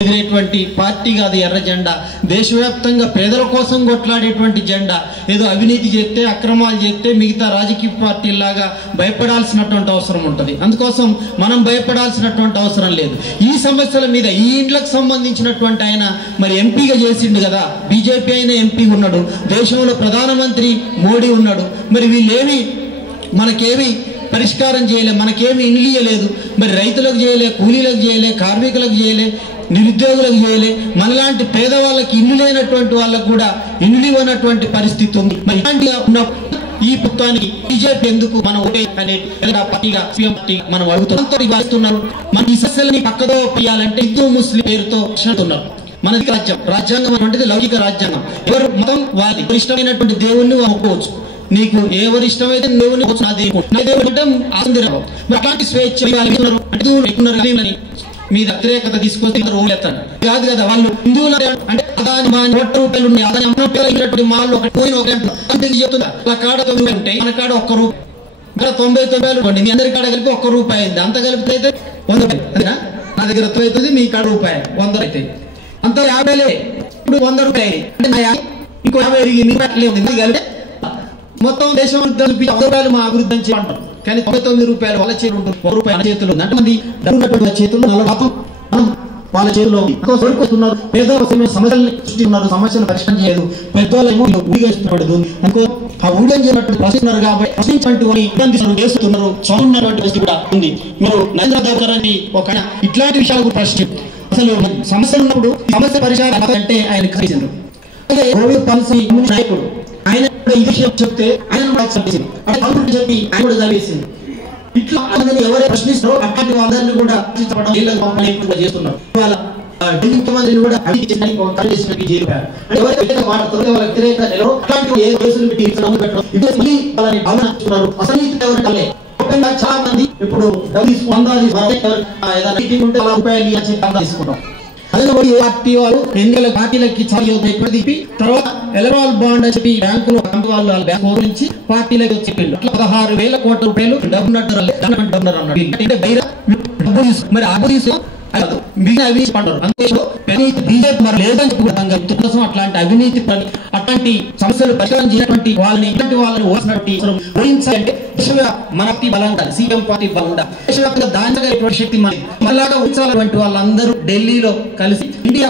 ఎదిరేటువంటి party కాదు ఎర్ర జెండా. దేశవ్యాప్తంగా పేదల కోసం కొట్లాడేటువంటి జెండా. ఏదో అవినీతి చేస్తే అక్రమాలు చేస్తే మిగతా రాజకీయ పార్టీలాగా భయపడాల్సినటువంటి అవసరం ఉంటుంది. అందుకోసం మనం భయపడాల్సినటువంటి అవసరం లేదు. ఈ సమస్యల మీద ఈ ఇండ్లకు సంబంధించినటువంటి ఆయన మరి ఎంపీగా చేసిండు కదా, బీజేపీ అయిన ఎంపీ ఉన్నాడు, దేశంలో ప్రధానమంత్రి మోడీ ఉన్నాడు. మరి వీళ్ళేమి మనకేమి పరిష్కారం చేయలే, మనకేమి ఇండ్లు ఇయ్యలేదు. మరి రైతులకు చేయలే, కూలీలకు చేయలే, కార్మికులకు చేయలే, నిరుద్యోగులకు చేయలే. మనలాంటి పేదవాళ్ళకి ఇల్లు లేనటువంటి వాళ్ళకు కూడా ఇల్లు ఇవ్వనటువంటి పరిస్థితి ఉంది. మరి ఇలాంటి ఈ ప్రభుత్వానికి బీజేపీ ఎందుకు మనం ఓటే అనే పార్టీగా మనం అడుగుతున్నారు. మన ఈ సమస్యలని పక్కదో పోయాలంటే హిందూ ముస్లిం పేరుతో ఉన్నారు. మనది రాజ్యాంగం అనేటువంటిది లౌకిక రాజ్యాంగం. ఎవరు మతం వారి ఇష్టమైనటువంటి దేవుణ్ణి ఒప్పుకోవచ్చు. నీకు ఎవరు ఇష్టమైతే దేవుని నా దేవుడు అట్లాంటి స్వేచ్ఛ మీద వ్యతిరేకత తీసుకొచ్చి రోలేస్తాను కాదు కదా. వాళ్ళు హిందువులు అంటే అలా కాడ 9 ఉంటాయి, మన కాడ ₹1. ఇక్కడ 99 అనుకోండి, మీ అందరి కాడ కలిపి ₹1 అయింది. అంత కలిపితే అయితే 100 అదేనా? నా దగ్గర 90 అవుతుంది, మీ కాడ రూపాయి 100 అయితే అంత 50 ఇప్పుడు ₹100 అంటే ఇంకో 50 కలిపి మొత్తం దేశం ₹100 మా అభివృద్ధి చేయాలంటారు. కానీ ₹99 వాళ్ళ చేతులు ఉంటుంది, ₹1 మన చేతులు ఉంది. అంటే మంది డబ్బున్నటువంటి చేతుల్లో 40% వాళ్ళ చేతిలో సరిపోతున్నారు. పేదల సమస్యలను సృష్టిస్తున్నారు, సమస్యలు పరిష్కారం చేయలేదు. పెద్దవాళ్ళేమో ఊడిగేస్తున్నట్టు అనుకో ఆ ఊడిగం చేయనట్టు ప్రశ్నిస్తున్నారు కాబట్టి ప్రశ్నించినటువంటి ఇబ్బంది చేస్తున్నారు. చదువున్నటువంటి పరిస్థితి కూడా ఉంది. మీరు నరేంద్ర దాని ఒక ఇట్లాంటి విషయాలు కూడా ప్రశ్న అసలు సమస్యలు ఉన్నప్పుడు సమస్య పరిష్కారం అంటే ఆయన కలిసిండ్రు. నాయకుడు ఆయన ఈ విషయం చెప్తే ఆయన చెప్పి ఆయన కూడా చదివేసింది. ఇట్లా అందరినీ ఎవరైతే ప్రశ్నిస్తారో అట్లాంటి వాళ్ళని కూడా చేస్తున్నారు. ఇవాళ ఢిల్లీ ముఖ్యమంత్రిని కూడా ఎవరైతే మాట్లాడుతారో వాళ్ళ వ్యతిరేక ఏ కేసులు పెట్టి వాళ్ళని భావన అసలు ఎవరంటే చాలా మంది ఇప్పుడు రూపాయలు తీసుకుంటాం. అదే పార్టీ వాళ్ళు 2,000 పార్టీలకి తిప్పి తర్వాత ఎలక్ట్రల్ బాండ్ అని చెప్పి బ్యాంకులు వాళ్ళు బ్యాంకు నుంచి పార్టీలకి చెప్పిండు. 16,000 కోట్ల రూపాయలు డబ్బున్నట్టు మరి అప్పు తీసుకో మిగిలిన అవినీతి పడ్డారు. బీజేపీ మరి లేదని చెప్పుకోవడం అట్లాంటి అవినీతి అట్లాంటి సమస్యలు పరిష్కారం చేయనటువంటి వాళ్ళని ఇలాంటి వాళ్ళని ఓడించాలంటే మన పార్టీ బలం ఉండాలి, సీఎం పార్టీ బలం ఉండాలి. దేశవ్యాప్తంగా దానిగా శక్తి మనలాగా ఉంచాలంటే వాళ్ళందరూ ఢిల్లీలో కలిసి ఇండియా